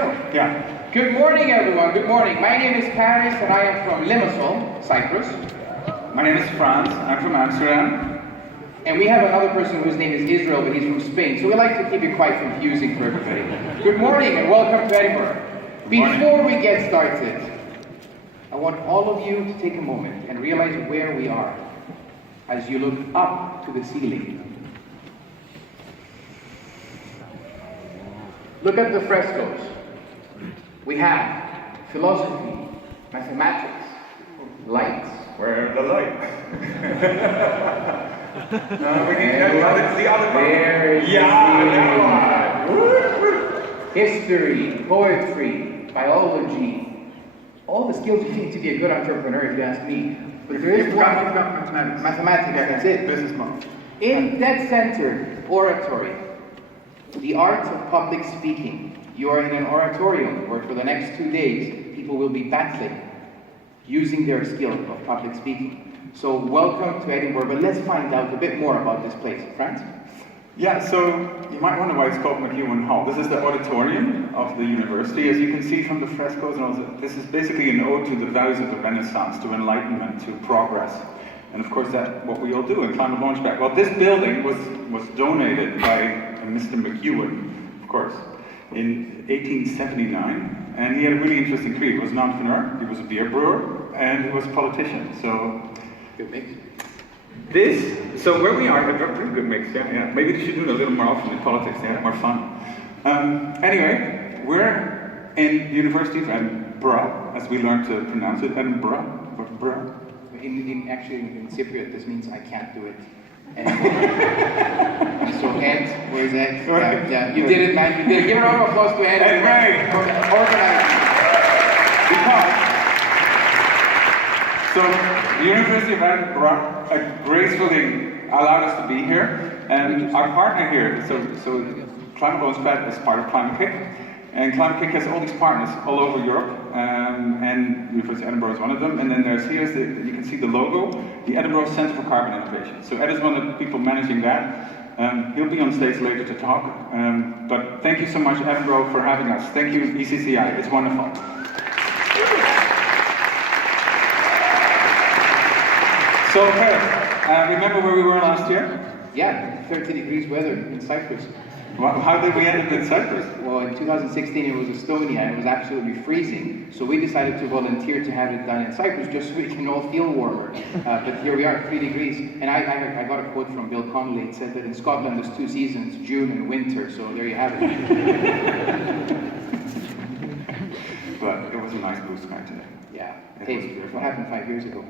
go. Yeah. Good morning, everyone. Good morning. My name is Paris, and I am from Limassol, Cyprus. My name is Franz. I'm from Amsterdam. And we have another person whose name is Israel, but he's from Spain. So we like to keep it quite confusing for everybody. Good morning, and welcome to Edinburgh. Before we get started, I want all of you to take a moment and realize where we are as you look up to the ceiling. Look at the frescoes. We have philosophy, mathematics, lights. Where are the lights? No, we need And the other part. there is Yeah, history, poetry, biology. All the skills you need to be a good entrepreneur, if you ask me. But there is one. mathematics. Mathematics, that's it. Business model. In dead center, oratory, the art of public speaking. You are in an oratorium where for the next 2 days, people will be battling, using their skill of public speaking. So welcome to Edinburgh, but let's find out a bit more about this place. Franz? Yeah, so you might wonder why it's called McEwen Hall. This is the auditorium of the university. As you can see from the frescoes and all that, this is basically an ode to the values of the Renaissance, to enlightenment, to progress. And of course, that's what we all do in Climate Launchpad. Well, this building was donated by Mr. McEwen, of course, in 1879. And he had a really interesting career. He was an entrepreneur, he was a beer brewer, and he was a politician. So, Good mix. So where we are, a pretty good mix, yeah. Maybe they should do it a little more often in politics, they have more fun. Anyway, we're in the University of Edinburgh, as we learned to pronounce it, Edinburgh. Actually, in Cypriot, this means I can't do it anymore. So Ed, where's Ed? Yeah, you did it, man. You did it. Give a round of applause to Ed. Ed, right. Organizing. So, the University of Edinburgh gracefully allowed us to be here, and our partner here, so Climate Launchpad is part of Climate Kick, and Climate Kick has all these partners all over Europe, and University of Edinburgh is one of them, and then here's you can see the logo, the Edinburgh Centre for Carbon Innovation. So Ed is one of the people managing that. He'll be on stage later to talk, but thank you so much, Edinburgh, for having us. Thank you, ECCI, it's wonderful. So, Paris, remember where we were last year? Yeah, 30 degrees weather in Cyprus. Well, how did we end up in Cyprus? Well, in 2016 it was Estonia and it was absolutely freezing, so we decided to volunteer to have it done in Cyprus just so we can all feel warmer. But here we are, 3 degrees. And I got a quote from Bill Connolly. It said that in Scotland there's 2 seasons, June and winter, so there you have it. But it was a nice blue sky today. Yeah. Hey, what happened 5 years ago?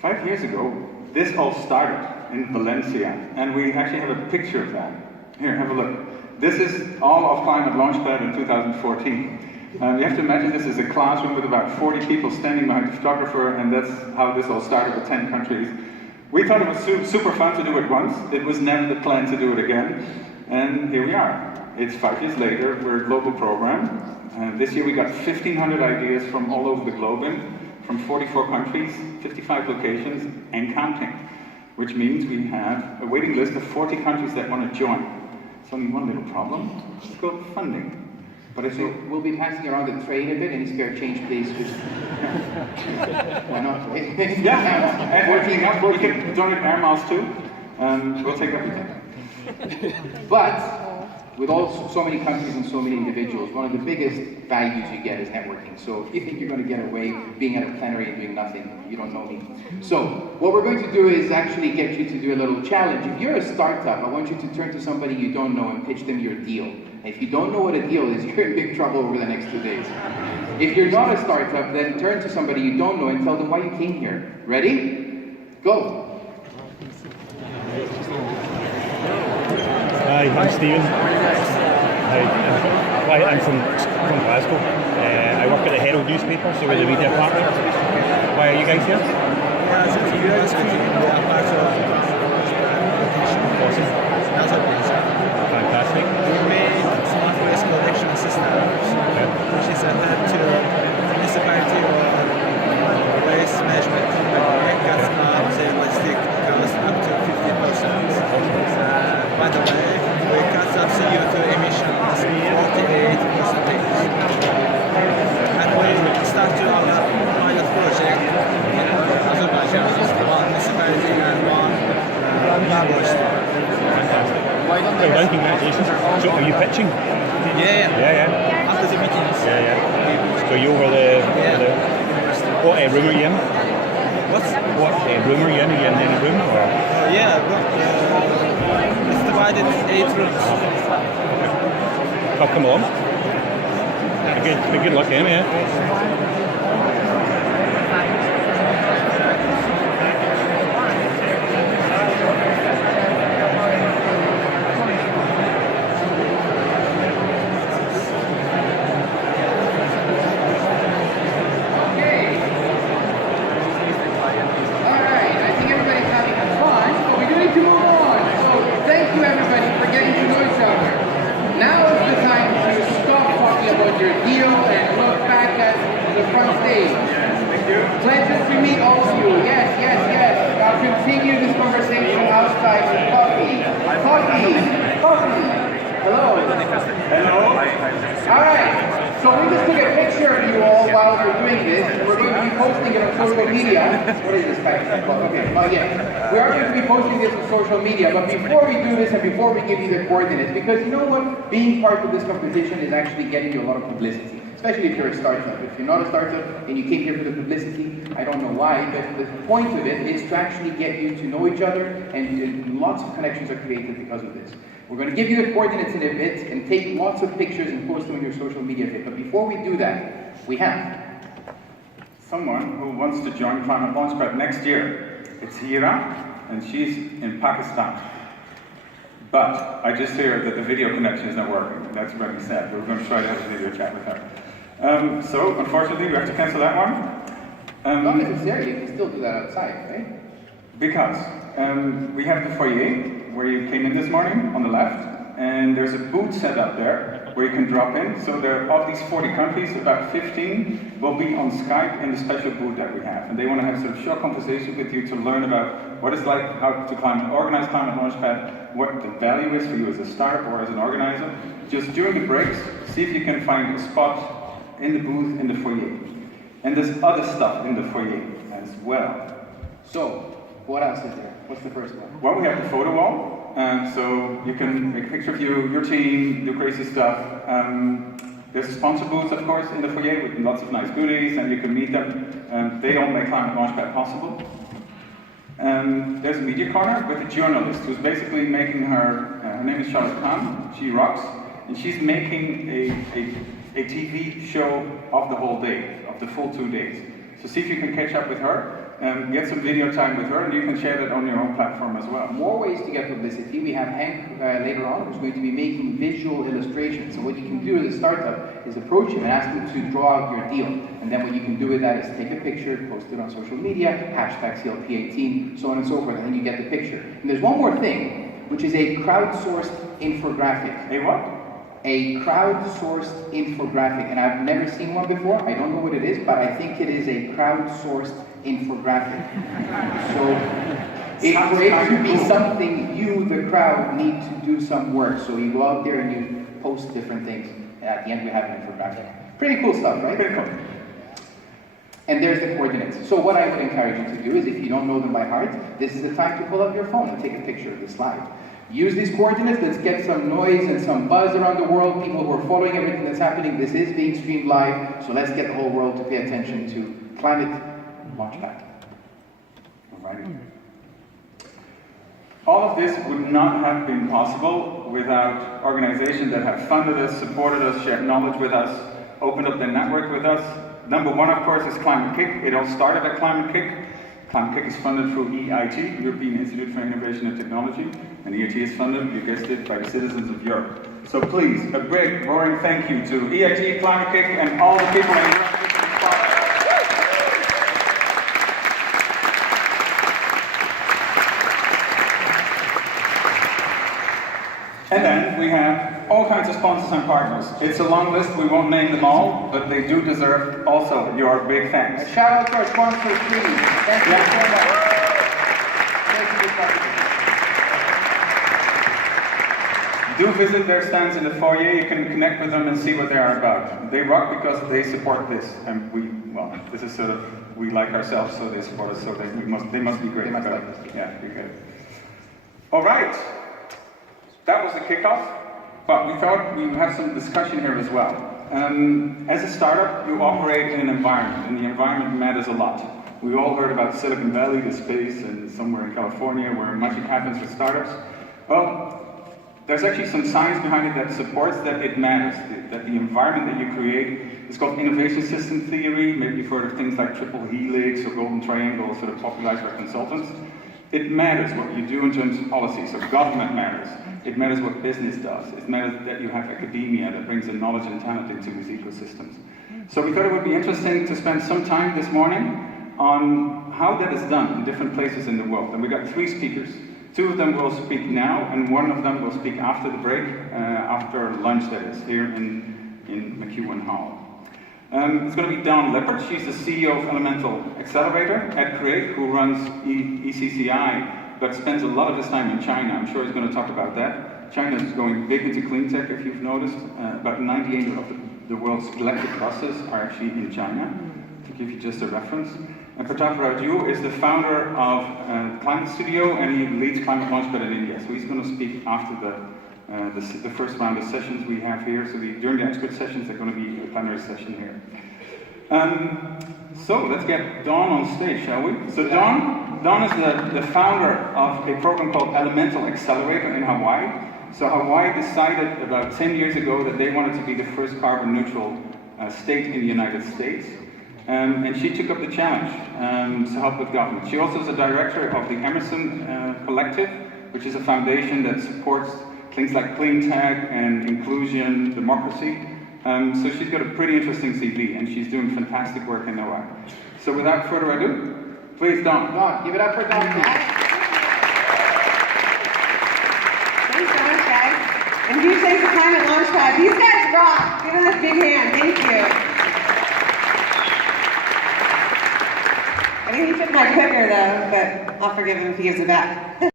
5 years ago, this all started in Valencia, and we actually have a picture of that. Here, have a look. This is all of Climate Launchpad in 2014. You have to imagine this is a classroom with about 40 people standing behind the photographer, and that's how this all started with 10 countries. We thought it was super fun to do it once. It was never the plan to do it again, and here we are. It's 5 years later, we're a global program. This year we got 1,500 ideas from all over the globe from 44 countries, 55 locations, and counting. Which means we have a waiting list of 40 countries that want to join. It's only one little problem, it's called funding. But I think we'll be passing around the train a bit. Any spare change, please? Why not? Yeah, and everything else, you can donate air miles too. We'll take everything. But with so many countries and so many individuals, one of the biggest values you get is networking. So if you think you're going to get away being at a plenary and doing nothing, you don't know me. So what we're going to do is actually get you to do a little challenge. If you're a startup, I want you to turn to somebody you don't know and pitch them your deal. And if you don't know what a deal is, you're in big trouble over the next 2 days. If you're not a startup, then turn to somebody you don't know and tell them why you came here. Ready? Go. Hi, I'm Stephen. I'm from Glasgow. I work at the Herald newspaper, so we're the media partner. Why are you guys here? As a university, we are part of Awesome. Fantastic. We made smart waste collection system, which is a help to municipality or waste management company cuts out the logistic cost up to 50%. By the way, we cut out CO2 emissions 48%. So you were the what room are you in? What? What room are you in? Are you in any room? Or? Yeah, it's divided in 8 rooms. Oh, come on. Good luck to him, yeah. Your deal and look back at the front stage. Pleasure to meet all of you. Yes, yes, yes. Now continue this conversation outside with coffee. Coffee. Hello. Hello. All right. So we just took a picture of you all while we're doing this. We're going to be posting it on social media. What is this package? Okay. Well, yes. We are going to be posting this on social media. But before we do this and before we give you the coordinates, because you know what? Being part of this competition is actually getting you a lot of publicity. Especially if you're a startup. If you're not a startup and you came here for the publicity, I don't know why, but the point of it is to actually get you to know each other, and lots of connections are created because of this. We're going to give you the coordinates in a bit and take lots of pictures and post them on your social media feed. But before we do that, we have someone who wants to join Climate Launchpad next year. It's Hira, and she's in Pakistan. But I just hear that the video connection is not working. That's very sad. We're going to try to have a video chat with her. So, unfortunately, we have to cancel that one. not necessarily. You can still do that outside, right? Because we have the foyer, where you came in this morning, on the left, and there's a booth set up there, where you can drop in. So there, of these 40 countries, about 15 will be on Skype in the special booth that we have. And they want to have sort of short conversations with you to learn about what it's like, how to organize Climate Launchpad, what the value is for you as a startup or as an organizer. Just during the breaks, see if you can find a spot in the booth in the foyer. And there's other stuff in the foyer as well. So, what else is there? What's the first one? Well, we have the photo wall. So you can make a picture of you, your team, do crazy stuff. There's a sponsor booth, of course, in the foyer with lots of nice goodies, and you can meet them. They don't make Climate Launchpad possible. There's a media corner with a journalist who's basically making her name is Charlotte Khan, she rocks, and she's making a TV show of the whole day, of the full 2 days. So see if you can catch up with her. Get some video time with her, and you can share that on your own platform as well. More ways to get publicity. We have Hank later on, who's going to be making visual illustrations. So what you can do as a startup is approach him and ask him to draw out your deal. And then what you can do with that is take a picture, post it on social media, hashtag CLP18, so on and so forth, and then you get the picture. And there's one more thing, which is a crowdsourced infographic. A what? A crowdsourced infographic. And I've never seen one before. I don't know what it is, but I think it is a crowdsourced infographic. So for it to be something, you, the crowd, need to do some work. So you go out there and you post different things. And at the end we have an infographic. Pretty cool stuff, right? Pretty cool. And there's the coordinates. So what I would encourage you to do is, if you don't know them by heart, this is the time to pull up your phone and take a picture of the slide. Use these coordinates. Let's get some noise and some buzz around the world. People who are following everything that's happening. This is being streamed live, so let's get the whole world to pay attention to Climate Launchpad. Alrighty. All of this would not have been possible without organizations that have funded us, supported us, shared knowledge with us, opened up their network with us. Number one, of course, is Climate Kick. It all started at Climate Kick. Climate Kick is funded through EIT, European Institute for Innovation and Technology, and EIT is funded, you guessed it, by the citizens of Europe. So please, a big, roaring thank you to EIT, Climate Kick, and all the people in Europe. And then we have all kinds of sponsors and partners. It's a long list, we won't name them all, but they do deserve also your big thanks. A shout out to our sponsors, please. Thank you so much. Do visit their stands in the foyer, you can connect with them and see what they are about. They rock because they support this, and this is sort of, we like ourselves, so they support us, so they must be great. They must like us. Yeah, be good. All right. That was the kickoff, but we thought we would have some discussion here as well. As a startup, you operate in an environment, and the environment matters a lot. We all heard about Silicon Valley, the space, and somewhere in California where magic happens with startups. Well, there's actually some science behind it that supports that it matters, that the environment that you create is called innovation system theory. Maybe you've heard of things like triple helix or golden triangle, sort of popularized by consultants. It matters what you do in terms of policy. So government matters. It matters what business does. It matters that you have academia that brings in knowledge and talent into these ecosystems. So we thought it would be interesting to spend some time this morning on how that is done in different places in the world. And we got 3 speakers. 2 of them will speak now, and 1 of them will speak after the break, after lunch that is, here in McEwen Hall. It's going to be Dawn Lippert. She's the CEO of Elemental Accelerator. Ed Craig, who runs ECCI, but spends a lot of his time in China. I'm sure he's going to talk about that. China is going big into clean tech, if you've noticed. About 98 of the world's electric buses are actually in China, to give you just a reference. And Pratap Raju is the founder of Climate Studio, and he leads Climate Launchpad in India. So he's going to speak after the first round of sessions we have here. So during the expert sessions, there's going to be a plenary session here. So let's get Dawn on stage, shall we? So Dawn is the founder of a program called Elemental Accelerator in Hawaii. So Hawaii decided about 10 years ago that they wanted to be the first carbon neutral state in the United States. And she took up the challenge to help with government. She also is a director of the Emerson Collective, which is a foundation that supports things like clean tech and inclusion, democracy. So she's got a pretty interesting CV, and she's doing fantastic work in Hawaii. So without further ado, please, Dawn. Dawn, give it up for Dawn. Thanks so much, guys. And huge thanks to Climate Launchpad. These guys rock. Give them this big hand. Thank you. I think he took my cooker, though, but I'll forgive him if he gives it back.